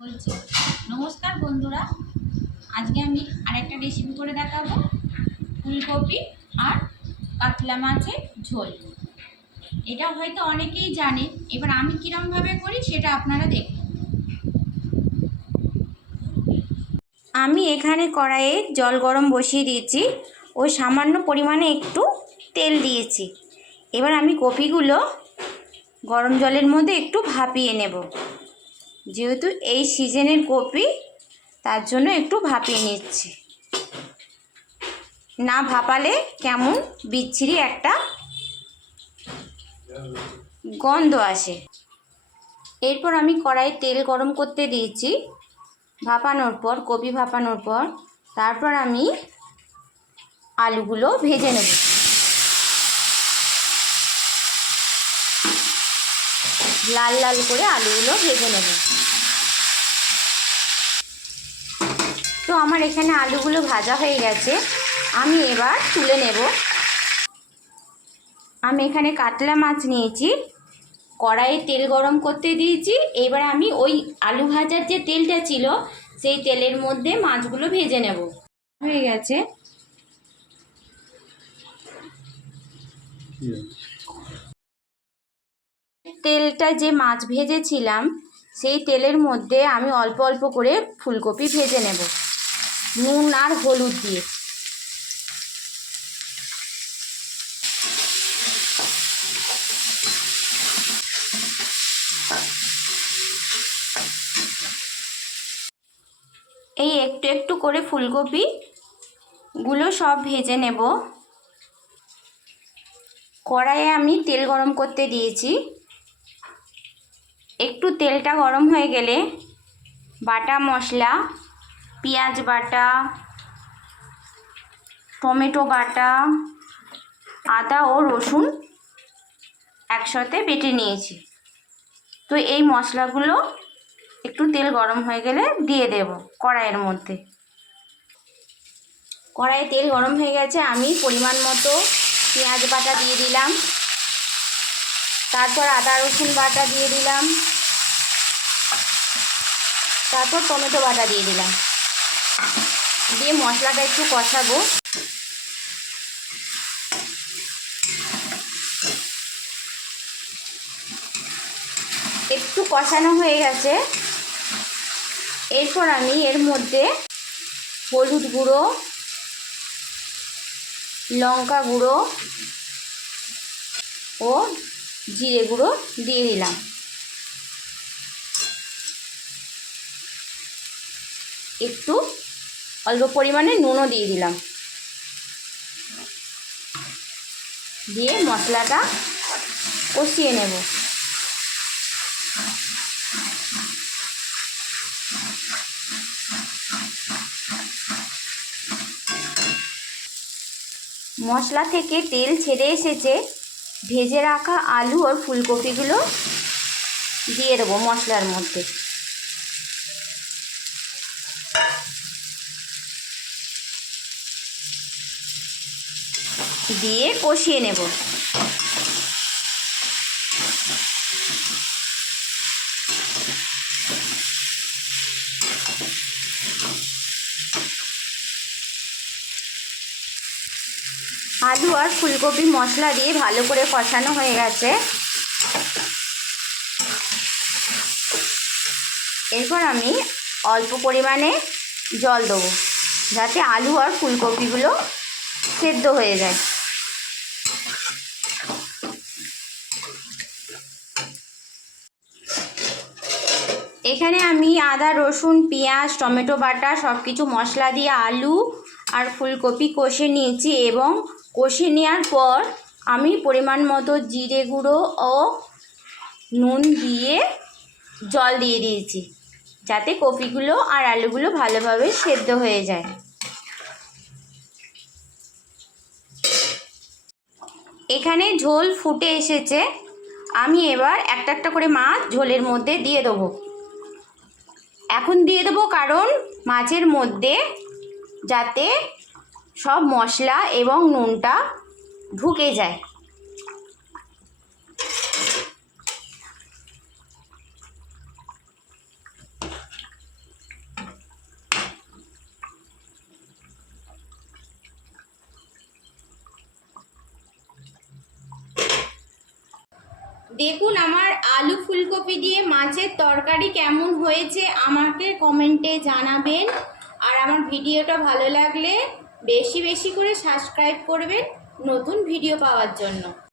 বলছি নমস্কার বন্ধুরা, আজকে আমি আরেকটা রেসিপি করে দেখাবো। ফুলকপি আর কাতলা মাছের ঝোল। এটা হয়তো অনেকেই জানে, এবার আমি কীরমভাবে করি সেটা আপনারা দেখুন। আমি এখানে কড়াইয়ে জল গরম বসিয়ে দিয়েছি ও সামান্য পরিমাণে একটু তেল দিয়েছি। এবার আমি কপিগুলো গরম জলের মধ্যে একটু ভাপিয়ে নেব। যেহেতু এই সিজনের কপি, তার জন্য একটু ভাপিয়ে নিচ্ছি। না ভাপালে কেমন বিচ্ছিরি একটা গন্ধ আসে। এরপর আমি কড়াইয়ে তেল গরম করতে দিয়েছি। ভাপানোর পর, কপি ভাপানোর পর, তারপর আমি আলুগুলো ভেজে নেব। লাল লাল করে আলুগুলো ভেজে নেব। তো আমার এখানে আলুগুলো ভাজা হয়ে গেছে। আমি এবার তুলে নেব। আমি এখানে কাতলা মাছ নিয়েছি। কড়াইয়ে তেল গরম করতে দিয়েছি। এবার আমি ওই আলু ভাজার যে তেলটা ছিল, সেই তেলের মধ্যে মাছগুলো ভেজে নেব। হয়ে গেছে। তেলটা যে মাছ ভেজেছিলাম, সেই তেলের মধ্যে আমি অল্প অল্প করে ফুলকপি ভেজে নেব। নুন আর হলুদ দিয়ে। এই একটু একটু করে ফুলকপি গুলো সব ভেজে নেব। কড়াইয়ে আমি তেল গরম করতে দিয়েছি। একটু তেলটা গরম হয়ে গেলে বাটা মশলা, পেঁয়াজ বাটা, টমেটো বাটা, আদা ও রসুন একসাথে বেটে নিয়েছি। তো এই মশলাগুলো একটু তেল গরম হয়ে গেলে দিয়ে দেব কড়াইয়ের মধ্যে। কড়াইয়ে তেল গরম হয়ে গেছে, আমি পরিমাণ মতো পেঁয়াজ বাটা দিয়ে দিলাম। তারপর আদা রসুন বাটা দিয়ে দিলাম। তারপর টমেটো বাটা দিয়ে দিলাম। দিয়ে মশলাটা একটু কষাবো। একটু কষানো হয়ে গেছে। এরপর আমি এর মধ্যে হলুদ গুঁড়ো, লঙ্কা গুঁড়ো ও জিরে গুঁড়ো দিয়ে দিলাম। একটু অল্প পরিমাণে নুনও দিয়ে দিলাম। দিয়ে মশলাটা কষিয়ে নেব। মশলা থেকে তেল ছেড়ে এসেছে, ভেজে রাখা আলু আর ফুলকপিগুলো দিয়ে দেবো মশলার মধ্যে। দিয়ে কষিয়ে নেব। আলু আর ফুলকপি মশলা দিয়ে ভালো করে কষানো হয়ে গেছে। এরপর আমি অল্প পরিমাণে জল দেবো, যাতে আলু আর ফুলকপিগুলো সেদ্ধ হয়ে যায়। এখানে আমি আদা, রসুন, পেঁয়াজ, টমেটো বাটা সব কিছু মশলা দিয়ে আলু আর ফুলকপি কষে নিয়েছি এবং কষে নেওয়ার পর আমি পরিমাণ মতো জিরে গুঁড়ো ও নুন দিয়ে জল দিয়ে দিয়েছি, যাতে কপিগুলো আর আলুগুলো ভালোভাবে সেদ্ধ হয়ে যায়। এখানে ঝোল ফুটে এসেছে, আমি এবার একটা একটা করে মাছ ঝোলের মধ্যে দিয়ে দেবো। এখন দিয়ে দেবো কারণ মাছের মধ্যে যাতে সব মশলা এবং নুনটা ঢুকে যায়। দেখুন আমার আলু ফুলকপি দিয়ে মাছের তরকারি কেমন হয়েছে, আমাকে কমেন্টে জানাবেন। আর আমার ভিডিওটা ভালো লাগলে বেশি বেশি করে সাবস্ক্রাইব করবেন নতুন ভিডিও পাওয়ার জন্য।